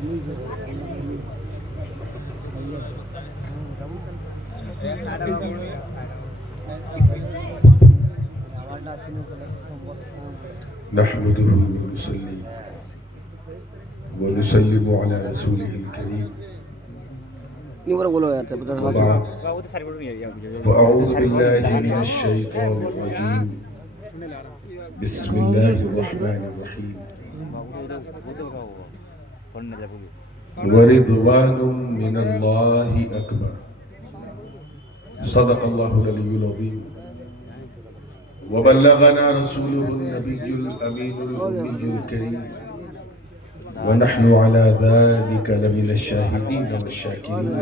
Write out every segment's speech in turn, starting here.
نحمده ونصلي ونسلم على رسوله الكريم وبعد فأعوذ بالله من الشيطان الرجيم بسم الله الرحمن الرحيم ورضوان من الله أكبر صدق الله العلي العظيم وبلغنا رسوله النبي الأمين الأمي الكريم ونحن على ذلك لمن الشاهدين والشاكرين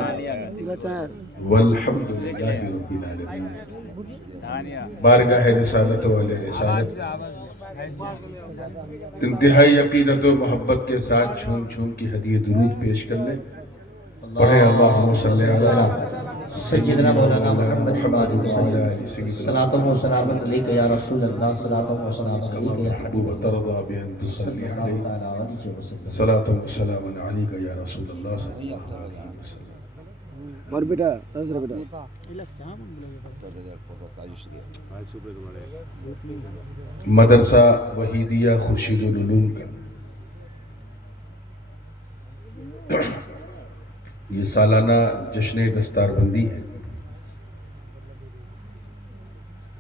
والحمد لله رب العالمين. بارگاہ رسالت والے رسالت انتہائی یقینت و محبت کے ساتھ جھوم جھوم کی ہدیہ درود پیش کر لیں. پڑھیں اللہم صلی علی سیدنا مولانا محمد صلاۃ و سلام علیک یا رسول اللہ، صلاۃ و سلام علیک یا حبیب وترضى بأن تصلي عليه صلاة وسلام عليك يا رسول الله صلى الله عليه وسلم. مدرسہ وحیدیہ خورشید العلوم کا یہ سالانہ جشن دستار بندی ہے،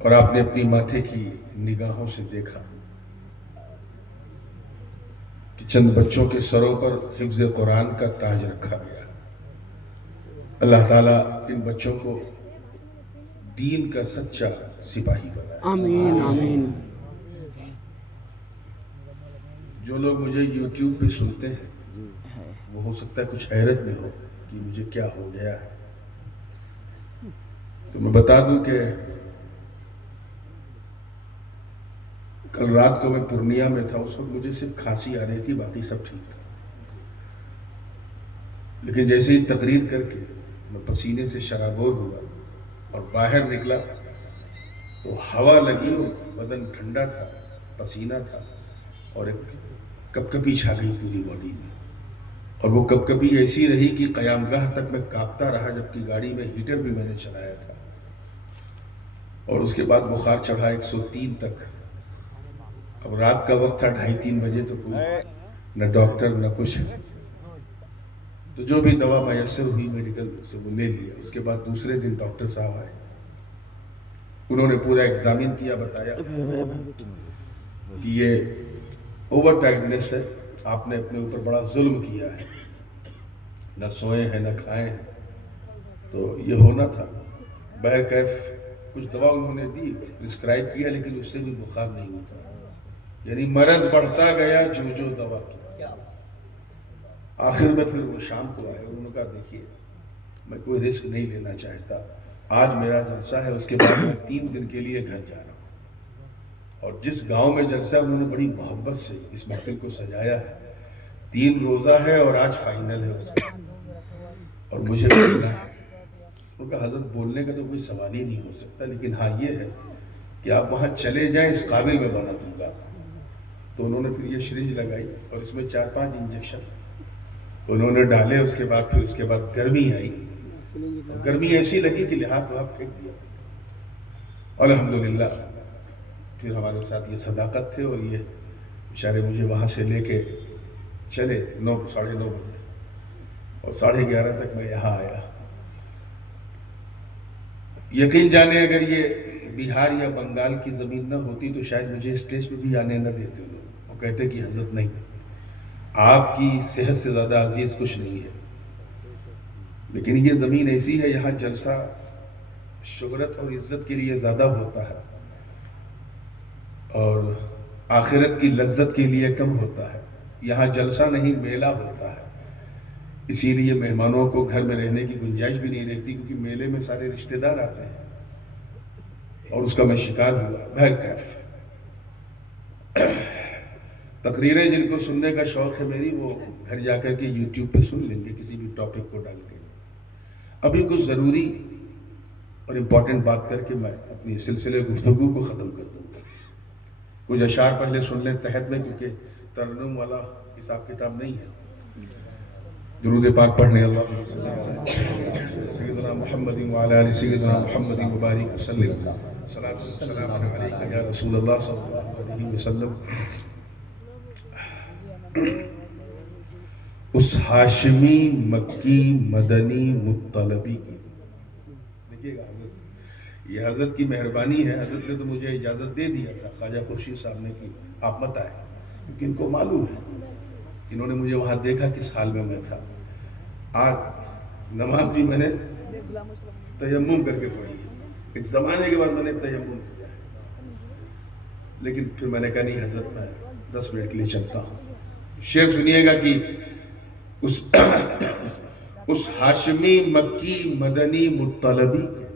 اور آپ نے اپنی ماتھے کی نگاہوں سے دیکھا کہ چند بچوں کے سروں پر حفظ قرآن کا تاج رکھا گیا. اللہ تعالیٰ ان بچوں کو دین کا سچا سپاہی بنائے. آمین آمین. جو لوگ مجھے یوٹیوب پہ سنتے ہیں وہ ہو سکتا ہے کچھ حیرت میں ہو کہ مجھے کیا ہو گیا ہے. تو میں بتا دوں کہ کل رات کو میں پورنیہ میں تھا. اس وقت مجھے صرف کھانسی آ رہی تھی، باقی سب ٹھیک تھا. لیکن جیسے ہی تقریر کر کے میں پسینے سے شرابور ہوا اور باہر نکلا تو ہوا لگی اور بدن ٹھنڈا تھا، پسینہ تھا، اور ایک کپکپی چھا گئی پوری باڈی میں. اور وہ کپکپی ایسی رہی کہ قیام گاہ تک میں کانپتا رہا، جبکہ گاڑی میں ہیٹر بھی میں نے چلایا تھا. اور اس کے بعد بخار چڑھا 103 تک. اب رات کا وقت تھا، 2:30-3 بجے، تو کوئی نہ ڈاکٹر نہ کچھ. تو جو بھی دوا میسر ہوئی میڈیکل سے وہ لے لیا. اس کے بعد دوسرے دن ڈاکٹر صاحب آئے، انہوں نے پورا ایگزامن کیا، بتایا کہ یہ اوور ٹائٹنس ہے، آپ نے اپنے اوپر بڑا ظلم کیا ہے، نہ سوئے ہیں نہ کھائے ہیں، تو یہ ہونا تھا. بہرکیف کچھ دوا انہوں نے دی، پرسکرائب کیا، لیکن اس سے بھی بخار نہیں ہوتا. یعنی مرض بڑھتا گیا جو دوا کی. آخر میں پھر وہ شام کو آئے، انہوں نے کہا دیکھیے میں کوئی رسک نہیں لینا چاہتا، آج میرا جلسہ ہے، اس کے بعد میں 3 دن کے لیے گھر جا رہا ہوں. اور جس گاؤں میں جلسہ ہے انہوں نے بڑی محبت سے اس محفل کو سجایا ہے. 3 روزہ ہے اور آج فائنل ہے اس کا، اور مجھے بولنا ہے. ان کا حضرت بولنے کا تو کوئی سوال ہی نہیں ہو سکتا، لیکن ہاں یہ ہے کہ آپ وہاں چلے جائیں، اس قابل میں بنا دوں گا. تو انہوں نے پھر یہ شرنج لگائی اور اس میں 4-5 انجیکشن انہوں نے ڈالے. اس کے بعد گرمی آئی، گرمی ایسی لگی کہ لحاظ وہاں پھینک دیا. الحمدللہ پھر ہمارے ساتھ یہ صداقت تھے، اور یہ بیچارے مجھے وہاں سے لے کے چلے 9-9:30 بجے، اور 11:30 تک میں یہاں آیا. یقین جانے اگر یہ بہار یا بنگال کی زمین نہ ہوتی تو شاید مجھے اسٹیج پہ بھی آنے نہ دیتے لوگ. وہ کہتے کہ حضرت نہیں، آپ کی صحت سے زیادہ عزیز کچھ نہیں ہے. لیکن یہ زمین ایسی ہے، یہاں جلسہ شہرت اور عزت کے لیے زیادہ ہوتا ہے، اور آخرت کی لذت کے لیے کم ہوتا ہے. یہاں جلسہ نہیں میلہ ہوتا ہے، اسی لیے مہمانوں کو گھر میں رہنے کی گنجائش بھی نہیں رہتی، کیونکہ میلے میں سارے رشتہ دار آتے ہیں، اور اس کا میں شکار ہوا. بہرکیف تقریریں جن کو سننے کا شوق ہے میری، وہ گھر جا کر کے یوٹیوب پہ سن لیں گے کسی بھی ٹاپک کو ڈال کے. ابھی کچھ ضروری اور امپورٹنٹ بات کر کے میں اپنی سلسلے گفتگو کو ختم کر دوں گا. کچھ اشعار پہلے سن لیں تحت میں، کیونکہ ترنم والا حساب کتاب نہیں ہے. درود پاک پڑھنے اللہم صلی سیدنا محمد وعلی آل سیدنا محمد مبارک وسلم صلاۃ والسلام علیک یا رسول اللہ صلی اللہ علیہ وسلم. اس ہاشمی مکی مدنی مطلبی کی دیکھیے گا حضرت، یہ حضرت کی مہربانی ہے. حضرت نے تو مجھے اجازت دے دیا تھا خواجہ خورشید صاحب نے کہ آپ مت آئے، کیونکہ ان کو معلوم ہے، انہوں نے مجھے وہاں دیکھا کس حال میں تھا. آج نماز بھی میں نے تیمم کر کے پڑھی ہے، ایک زمانے کے بعد میں نے تیمم کیا ہے، لیکن پھر میں نے کہا نہیں حضرت میں 10 منٹ کے لیے چلتا ہوں. شعر سنیے گا کہ اس ہاشمی مکی مدنی مطلبی کے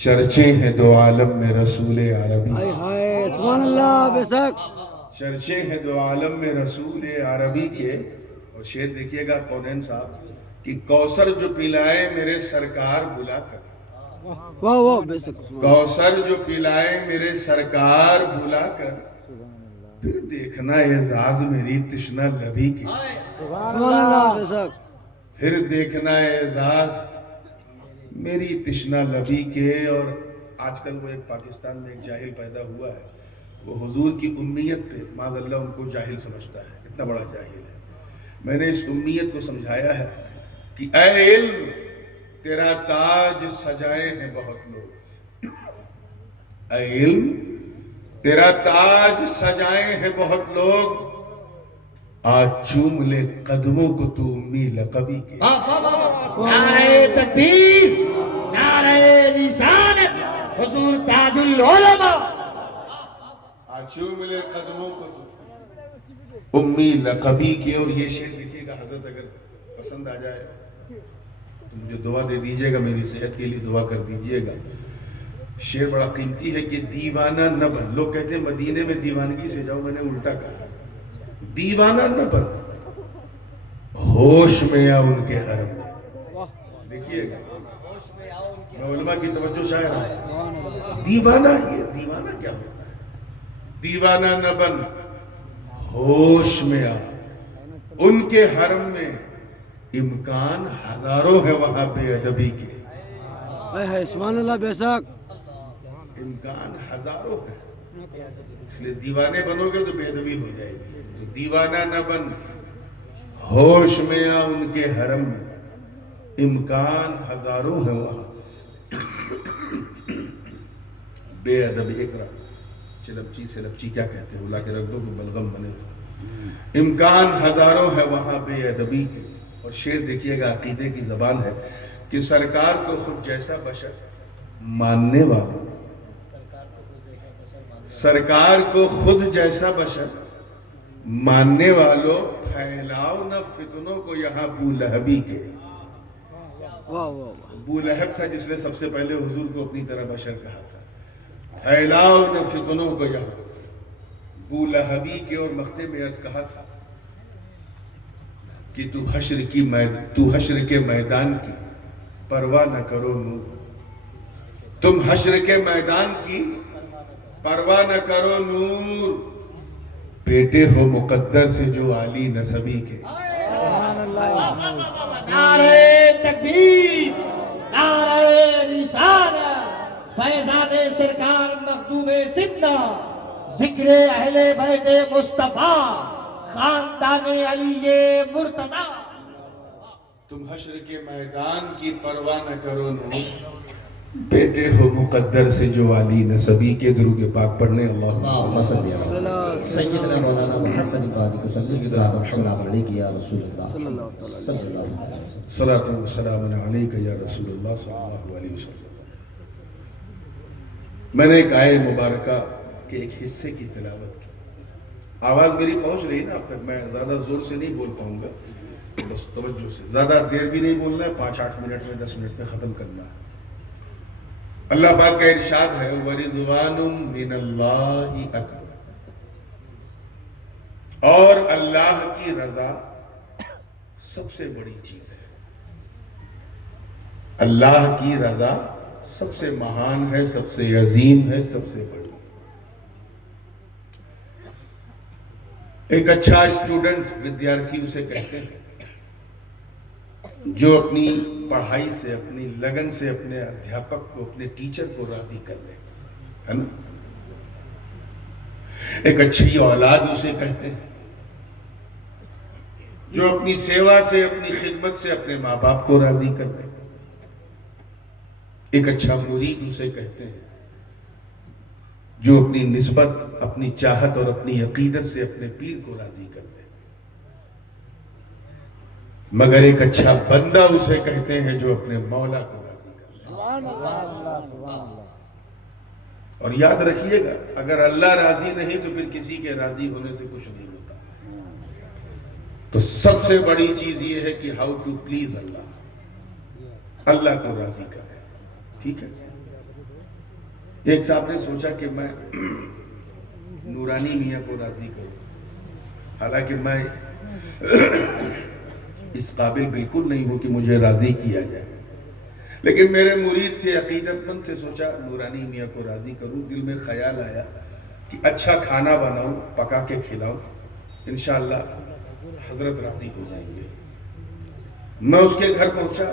چرچے ہیں دو عالم میں رسول عربی. سبحان اللہ بے شک. چرچے ہیں دو عالم میں رسول عربی کے. اور شعر دیکھیے گا کونین صاحب کہ کوثر جو پلائے میرے سرکار بلا کر، واہ واہ بے شک. کوثر جو پلائے میرے سرکار بلا کر، پھر دیکھنا اعزاز میری تشنہ لبی کے. سبحان اللہ بے شک. پھر دیکھنا اعزاز میری تشنہ لبی کے. اور آج کل وہ ایک پاکستان میں ایک جاہل پیدا ہوا ہے، وہ حضور کی امیت پہ معاذ اللہ ان کو جاہل سمجھتا ہے، اتنا بڑا جاہل ہے. میں نے اس امیت کو سمجھایا ہے کہ اے علم تیرا تاج سجائے ہیں بہت لوگ، اے علم تیرا تاج سجائے ہیں بہت لوگ، آج چوم لے قدموں کو تو امی لقبی کے. نعرہ تکبیر، نعرہ رسالت، حضور تاج العلماء. آج چوم لے قدموں کو تو امی لقبی کے. اور یہ شعر دیکھیے گا حضرت، اگر پسند آ جائے تو مجھے دعا دے دیجئے گا، میری صحت کے لیے دعا کر دیجئے گا. شعر بڑا قیمتی ہے کہ دیوانہ نہ بن. لوگ کہتے ہیں مدینے میں دیوانگی سے جاؤ، میں نے الٹا کہا دیوانہ نہ بن، ہوش میں آ ان کے حرم میں. دیکھیے گا میں علماء کی توجہ شاعر ہوں. دیوانہ، یہ دیوانہ کیا ہوتا ہے؟ دیوانہ نہ بن، ہوش میں آ ان کے حرم میں، امکان ہزاروں ہے وہاں بے ادبی کے. سبحان اللہ بے شک. امکان ہزاروں ہے، اس لیے دیوانے بنو گے تو بے ادبی ہو جائے گی. تو دیوانہ نہ بن، ہوش میں آ ان کے حرم میں، امکان ہزاروں ہے وہاں بے ادبی. اقرا چلپچی سے لپچی کیا کہتے ہیں، الا کے رکھ دو کہ بلغم بنے تو. امکان ہزاروں ہے وہاں بے ادبی کے. اور شعر دیکھیے گا عقیدے کی زبان ہے کہ سرکار کو خود جیسا بشر ماننے والوں، سرکار کو خود جیسا بشر ماننے والوں، پھیلاؤ نہ فتنوں کو یہاں ابو لہبی کے. واہ واہ. ابو لہب تھا جس نے سب سے پہلے حضور کو اپنی طرح بشر کہا تھا. پھیلاؤ نہ فتنوں کو یہاں ابو لہبی کے. اور مختے میں عرض کہا تھا کہ تو حشر کے میدان کی پرواہ نہ کرو نور، تم حشر کے میدان کی پرواہ نہ کرو نور، بیٹے ہو مقدر سے جو عالی نسبی کے. نعرہ تکبیر، نعرہ رسالت، فیضان سرکار مخدوم زندہ، ذکر اہل بیت مصطفیٰ، خاندان علی مرتضیٰ. تم حشر کے میدان کی پرواہ نہ کرو نور، بیٹے ہو مقدر سے جو عالی نسبی کے. درود پاک پڑھنے اللہم صلی سیدنا مولانا محمد بارک وسلم. السلام علیکم یا رسول اللہ صلی اللہ علیہ وسلم. صلاۃ و سلام علیک یا رسول اللہ صلی اللہ علیہ وسلم. میں نے ایک آیہ مبارکہ کے ایک حصے کی تلاوت کی. آواز میری پہنچ رہی نا اب تک؟ میں زیادہ زور سے نہیں بول پاؤں گا، بس توجہ سے. زیادہ دیر بھی نہیں بولنا ہے، 5-8 منٹ میں 10 منٹ میں ختم کرنا ہے. اللہ پاک کا ارشاد ہے وَرِضْوَانٌ مِّنَ اللَّهِ أَكْبَرُ. اور اللہ کی رضا سب سے بڑی چیز ہے. اللہ کی رضا سب سے مہان ہے، سب سے عظیم ہے، سب سے بڑی. ایک اچھا اسٹوڈنٹ ودیارتھی اسے کہتے ہیں جو اپنی پڑھائی سے، اپنی لگن سے اپنے ادھیاپک کو، اپنے ٹیچر کو راضی کر لے، ہے نا؟ ایک اچھی اولاد اسے کہتے ہیں، جو اپنی سیوا سے، اپنی خدمت سے اپنے ماں باپ کو راضی کر لے۔ ایک اچھا مرید اسے کہتے ہیں، جو اپنی نسبت، اپنی چاہت اور اپنی عقیدت سے اپنے پیر کو راضی کر لے۔ مگر ایک اچھا بندہ اسے کہتے ہیں جو اپنے مولا کو راضی کر لے۔ اور یاد رکھیے گا، اگر اللہ راضی نہیں تو پھر کسی کے راضی ہونے سے کچھ نہیں ہوتا۔ تو سب سے بڑی چیز یہ ہے کہ ہاؤ ٹو پلیز اللہ، اللہ کو راضی کرے، ٹھیک ہے؟ ایک صاحب نے سوچا کہ میں نورانی میاں کو راضی کروں، حالانکہ میں اس قابل بالکل نہیں ہوں کہ مجھے راضی کیا جائے، لیکن میرے مرید تھے، عقیدت مند تھے، سوچا نورانی میاں کو راضی کروں۔ دل میں خیال آیا کہ اچھا کھانا بناؤں، پکا کے کھلاؤں، انشاءاللہ حضرت راضی ہو جائیں گے۔ میں اس کے گھر پہنچا،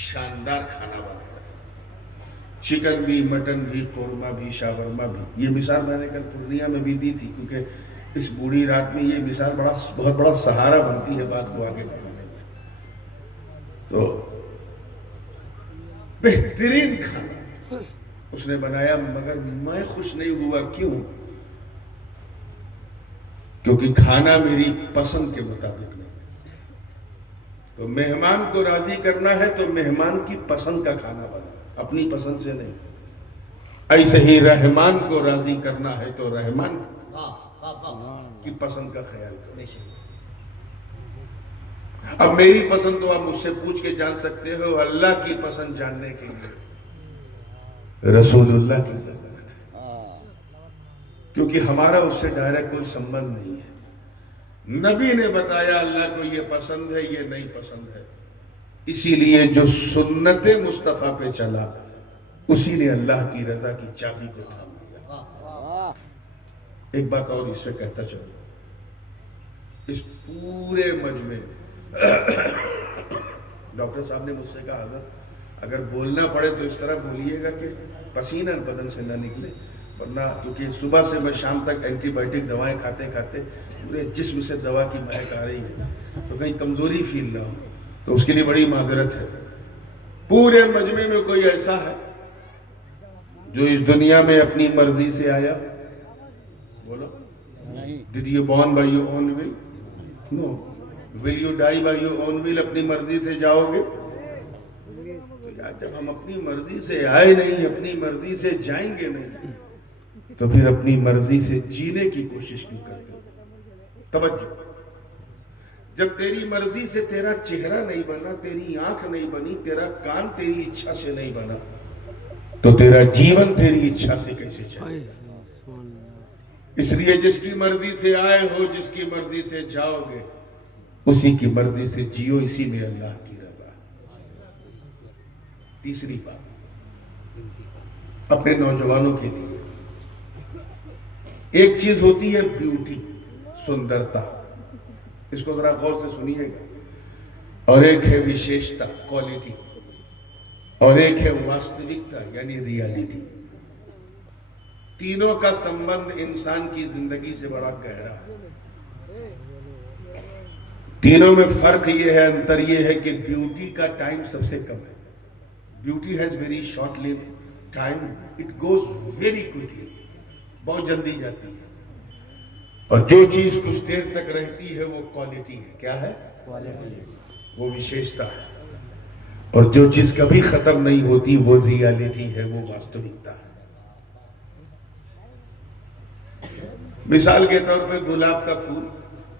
شاندار کھانا بنا رہا تھا، چکن بھی، مٹن بھی، قورمہ بھی، شاورما بھی۔ یہ مثال میں نے کل پورنیہ میں بھی دی تھی، کیونکہ اس بوڑھی رات میں یہ مثال بہت بڑا سہارا بنتی ہے بات کو آگے بڑھانے میں۔ تو بہترین کھانا اس نے بنایا، مگر میں خوش نہیں ہوا۔ کیوں؟ کیونکہ کھانا میری پسند کے مطابق نہیں۔ تو مہمان کو راضی کرنا ہے تو مہمان کی پسند کا کھانا بنا، اپنی پسند سے نہیں۔ ایسے ہی رحمان کو راضی کرنا ہے تو رحمان کی پسند کا خیال کرو۔ اب میری پسند تو آپ مجھ سے پوچھ کے جان سکتے ہو، اللہ کی پسند جاننے کے لیے رسول اللہ کی ضرورت ہے، کیونکہ ہمارا اس سے ڈائریکٹ کوئی سمبند نہیں ہے۔ نبی نے بتایا اللہ کو یہ پسند ہے، یہ نہیں پسند ہے، اسی لیے جو سنت مصطفیٰ پہ چلا اسی نے اللہ کی رضا کی چابی کو تھام لیا۔ ایک بات اور اس سے کہتا چلو، اس پورے مجمع میں ڈاکٹر صاحب نے مجھ سے کہا حضرت اگر بولنا پڑے تو اس طرح بولیے گا کہ پسینہ بدن سے نہ نکلے، ورنہ کیونکہ صبح سے میں شام تک اینٹی بائیوٹک دوائیں کھاتے کھاتے پورے جسم سے دوا کی مہک آ رہی ہے، تو کہیں کمزوری فیل نہ ہو، تو اس کے لیے بڑی معذرت ہے۔ پورے مجمع میں کوئی ایسا ہے جو اس دنیا میں اپنی مرضی سے آیا؟ بولو۔ Did you born by your own will? No. Will you die by your own will? اپنی مرضی سے جاؤ گے؟ تو یار جب ہم اپنی مرضی سے آئے نہیں، اپنی مرضی سے جائیں گے نہیں، تو پھر اپنی مرضی سے جینے کی کوشش کیوں کرتے؟ توجہ، جب تیری مرضی سے تیرا چہرہ نہیں بنا، تیری آنکھ نہیں بنی، تیرا کان تیری اچھا سے نہیں بنا، تو تیرا جیون تیری اچھا سے کیسے چلے؟ اس لیے جس کی مرضی سے آئے ہو، جس کی مرضی سے جاؤ گے، اسی کی مرضی سے جیو، اسی میں اللہ کی رضا۔ تیسری بات اپنے نوجوانوں کے لیے، ایک چیز ہوتی ہے بیوٹی، سندرتا، اس کو ذرا غور سے سنیے گا، اور ایک ہے وشیشتا، کوالٹی، اور ایک ہے واستوکتا یعنی ریالٹی۔ تینوں کا سمبند انسان کی زندگی سے بڑا گہرا ہے۔ تینوں میں فرق یہ ہے، انتر یہ ہے کہ بیوٹی کا ٹائم سب سے کم ہے۔ Beauty has very short live time, it goes very quickly, بہت جلدی جاتی ہے۔ اور جو چیز کچھ دیر تک رہتی ہے وہ کوالٹی ہے۔ کیا ہے؟ وہ وشیشتا ہے۔ اور جو چیز کبھی ختم نہیں ہوتی وہ ریالٹی ہے، وہ واستوکتا ہے۔ مثال کے طور پہ گلاب کا پھول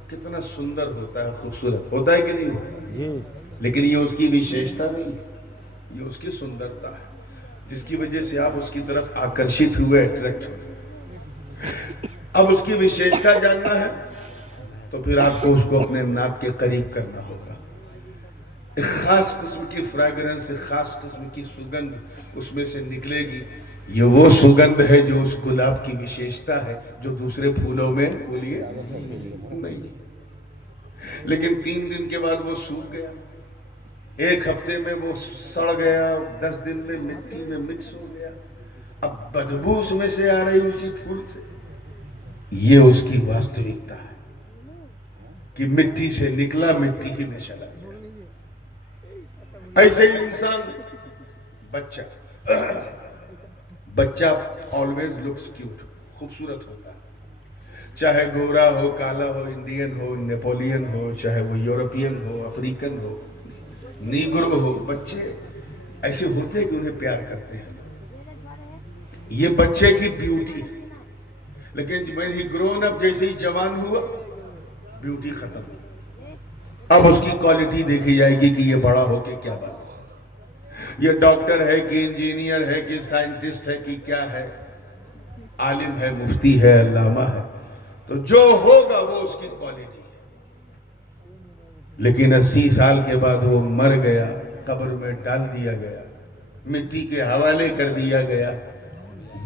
کتنا سندر ہوتا ہے، خوبصورت ہوتا ہے کہ نہیں ہوتا؟ لیکن یہ اس کی وشیشتا نہیں، یہ اس کی سندرتا ہے، جس کی وجہ سے آپ اس کی طرف آکرشت ہوئے، اٹریکٹ ہوئے۔ اب اس کی وشیشتا جاننا ہے تو پھر آپ کو اس کو اپنے ناک کے قریب کرنا ہوگا۔ ایک خاص قسم کی فریگرنس، ایک خاص قسم کی سگندھ اس میں سے نکلے گی۔ یہ وہ سگندھ ہے جو اس گلاب کی وشیشتا ہے، جو دوسرے پھولوں میں بولیے نہیں۔ لیکن 3 دن کے بعد وہ سوکھ گیا، ایک ہفتے میں وہ سڑ گیا، 10 دن میں مٹی میں مکس ہو گیا، اب بدبو اس میں سے آ رہی اسی پھول سے۔ یہ اس کی واستوکتا ہے کہ مٹی سے نکلا، مٹی ہی میں چلا گیا۔ ایسے ہی انسان بچہ آلویز لکس کیوٹ، خوبصورت ہوتا ہے، چاہے گورا ہو، کالا ہو، انڈین ہو، نیپولین ہو، چاہے وہ یورپین ہو، افریقن ہو، نیگرو ہو، بچے ایسے ہوتے ہیں کہ انہیں پیار کرتے ہیں۔ یہ بچے کی بیوٹی ہے، لیکن when he grown up، جیسے ہی جوان ہوا، بیوٹی ختم ہو۔ اب اس کی کوالٹی دیکھی جائے گی کہ یہ بڑا ہو کے کیا بات ہے، یہ ڈاکٹر ہے کہ انجینئر ہے کہ سائنٹسٹ ہے کہ کیا ہے، عالم ہے، مفتی ہے، علامہ ہے، تو جو ہوگا وہ اس کی کوالٹی ہے۔ لیکن 80 سال کے بعد وہ مر گیا، قبر میں ڈال دیا گیا، مٹی کے حوالے کر دیا گیا،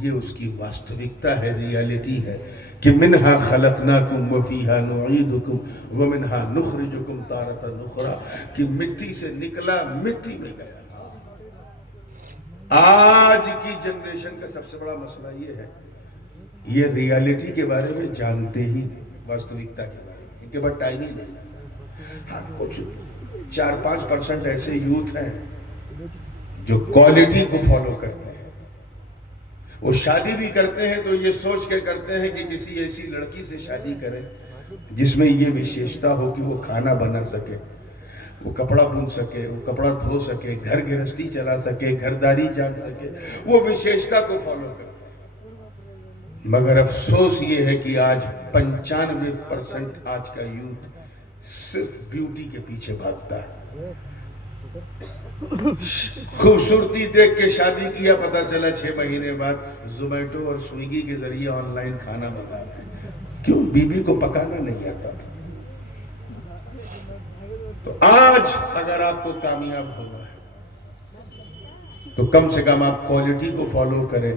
یہ اس کی واستوکتا ہے، ریالٹی ہے کہ منہا خلقناکم وفیہا نعیدکم ومنہا نخرجکم تارۃ اخری، کہ مٹی سے نکلا، مٹی میں گیا۔ آج کی جنریشن کا سب سے بڑا مسئلہ یہ ہے، یہ ریالٹی کے بارے میں جانتے ہی نہیں، واستوکتا کے بارے میں، ان کے بعد ٹائم ہی نہیں۔ ہاں، کچھ 4-5% ایسے یوتھ ہیں جو کوالٹی کو فالو کرتے ہیں، وہ شادی بھی کرتے ہیں تو یہ سوچ کے کرتے ہیں کہ کسی ایسی لڑکی سے شادی کریں جس میں یہ وشیشتا ہو کہ وہ کھانا بنا سکے، وہ کپڑا بن سکے، وہ کپڑا دھو سکے، گھر گرہستی چلا سکے، گھرداری جان سکے، وہ وشیشتا کو فالو کرتے ہیں۔ مگر افسوس یہ ہے کہ آج 95% آج کا یوتھ صرف بیوٹی کے پیچھے بھاگتا ہے۔ خوبصورتی دیکھ کے شادی کیا، پتہ چلا 6 مہینے بعد زومیٹو اور سویگی کے ذریعے آن لائن کھانا منگاتے ہیں۔ کیوں؟ بیوی کو پکانا نہیں آتا تھا۔ تو آج اگر آپ کو کامیاب ہونا ہے تو کم سے کم آپ کوالٹی کو فالو کریں،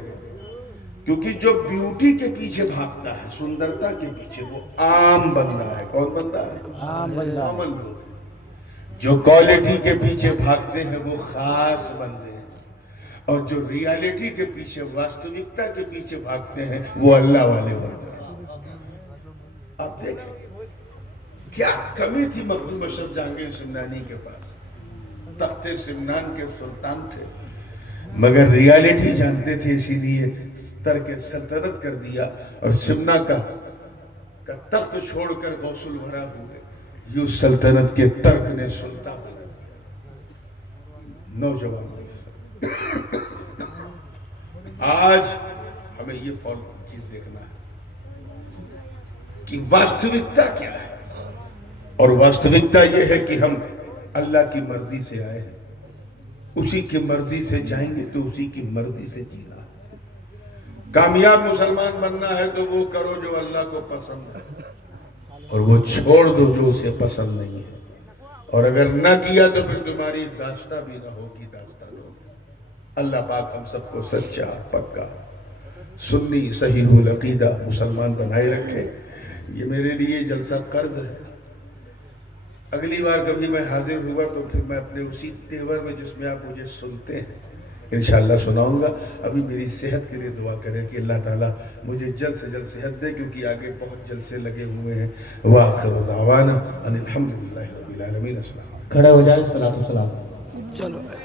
کیونکہ جو بیوٹی کے پیچھے بھاگتا ہے، سندرتا کے پیچھے، وہ عام بندہ ہے۔ کون بندہ ہے؟ عام بندہ۔ جو کوالٹی کے پیچھے بھاگتے ہیں وہ خاص بندے ہیں، اور جو ریالٹی کے پیچھے، واستوکتا کے پیچھے بھاگتے ہیں وہ اللہ والے بندے ہیں۔ آپ دیکھیں کیا کمی تھی مخدوم اشرف جہانگیر سمنانی کے پاس، تخت سمنان کے سلطان تھے، مگر ریالٹی جانتے تھے، اسی لیے ترک سلطنت کر دیا اور سمنا کا تخت چھوڑ کر غوث الورا ہوئے۔ یوں سلطنت کے ترک نے سلطان بنا دیا۔ نوجوان آج ہمیں یہ چیز دیکھنا ہے کہ واستوکتا کیا ہے، اور واستوکتا یہ ہے کہ ہم اللہ کی مرضی سے آئے ہیں، اسی کی مرضی سے جائیں گے تو اسی کی مرضی سے جینا ہے۔ کامیاب مسلمان بننا ہے تو وہ کرو جو اللہ کو پسند ہے، اور وہ چھوڑ دو جو اسے پسند نہیں ہے، اور اگر نہ کیا تو پھر تمہاری داستہ بھی نہ ہوگی، داستان ہوگی۔ اللہ پاک ہم سب کو سچا، پکا، سنی، صحیح العقیدہ مسلمان بنائے رکھے۔ یہ میرے لیے جلسہ قرض ہے، اگلی بار کبھی میں حاضر ہوا تو پھر میں اپنے اسی تیور میں جس میں آپ مجھے سنتے ہیں انشاءاللہ سناؤں گا۔ ابھی میری صحت کے لیے دعا کریں کہ اللہ تعالیٰ مجھے جلد سے جلد صحت دے، کیونکہ آگے بہت جلسے لگے ہوئے ہیں۔ وآخر دعوانا ان الحمدللہ رب العالمین۔ السلام۔ کھڑے ہو جائیں، صلاۃ و سلام۔ چلو